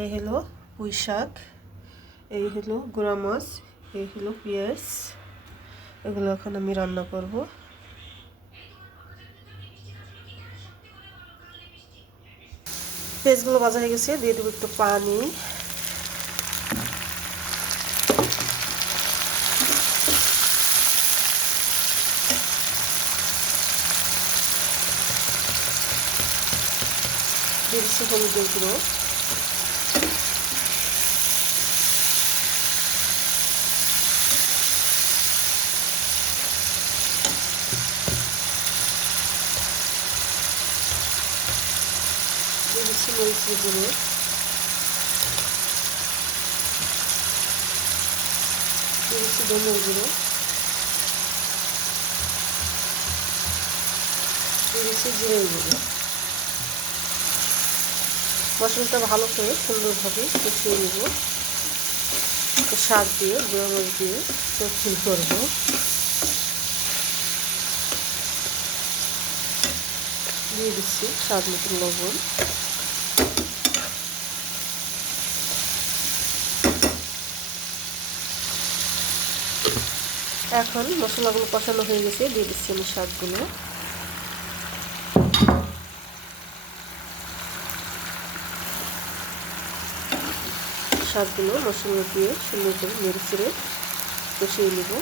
এই হলো পুঁই শাক, এই হলো গুঁড়া মাছ, এই হলো পেঁয়াজ। এগুলো এখন আমি রান্না করব। পেঁয়াজগুলো ভাজা হয়ে গেছে, দিয়ে দেবো একটু পানি। দিয়ে দিচ্ছি হলুদের গুঁড়ো, দিয়ে দিচ্ছি মরিচের গুঁড়ো, দিয়ে দিচ্ছি ধনের গুঁড়ো, দিয়ে দিচ্ছি জিরের গুঁড়ো। মশলাটা ভালো করে সুন্দরভাবে কষিয়ে নেব। শাক দিয়ে গুঁড়ো মরিচ দিয়ে সবজি করবো। দিয়ে দিচ্ছি স্বাদ মতন লবণ। এখন মশলাগুলো কষানো হয়ে গেছে, দিয়ে দিচ্ছি আমি শাকগুলো। শাকগুলো মশলা দিয়ে সুন্দর করে নেড়ে চেড়ে কষিয়ে নেব।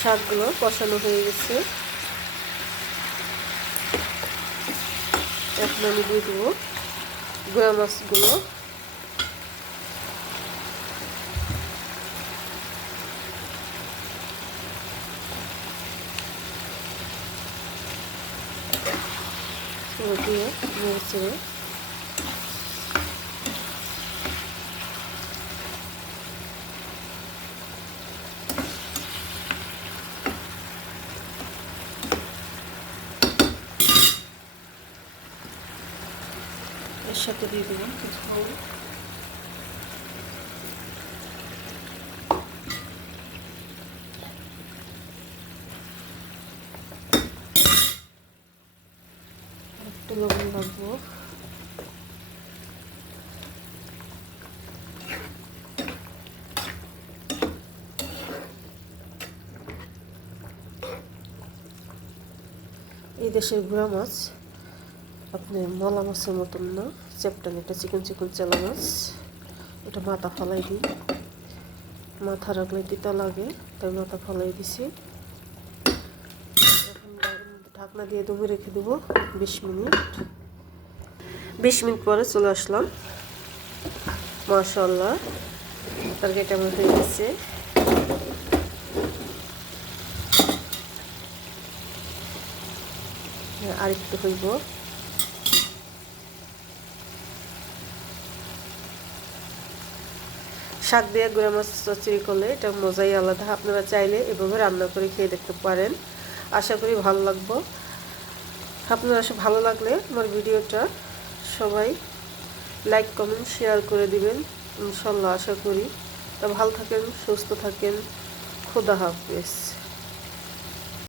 শাকগুলো কষানো হয়ে গেছে, এখন আমি দিয়ে দেবো গুঁড়া মাছগুলো। দিয়ে নেড়ে চেড়ে এর সাথে দিয়ে দেবো কিছু ঝোল। একটু লবণ লাগবো। এই দেশের গুঁড়া মাছ আপনি মলা মাছের মতন না, চ্যাপটান, এটা চিকন চিকন চেলা মাছ। এটা মাথা ফলাই দিই, মাথা রাখলে তিতা লাগে, তাই মাথা ফলাই দিছি। এখন ঢাকনা দিয়ে দমে রেখে দেবো 20 মিনিট। 20 মিনিট পরে চলে আসলাম। মাশাআল্লাহ, তরকারিটা আমার হয়ে গেছে। আরেকটু হইব। শাক দিয়ে গুঁড়া মাছ চচ্চড়ি করলে এটা মজাই আলাদা। আপনারা চাইলে এভাবে রান্না করে খেয়ে দেখতে পারেন। আশা করি ভালো লাগবে। আপনারা ভালো লাগলে আমার ভিডিওটা সবাই লাইক কমেন্ট শেয়ার করে দিবেন ইনশাল্লাহ। আশা করি তা ভালো থাকেন, সুস্থ থাকেন। খোদা হাফেজ।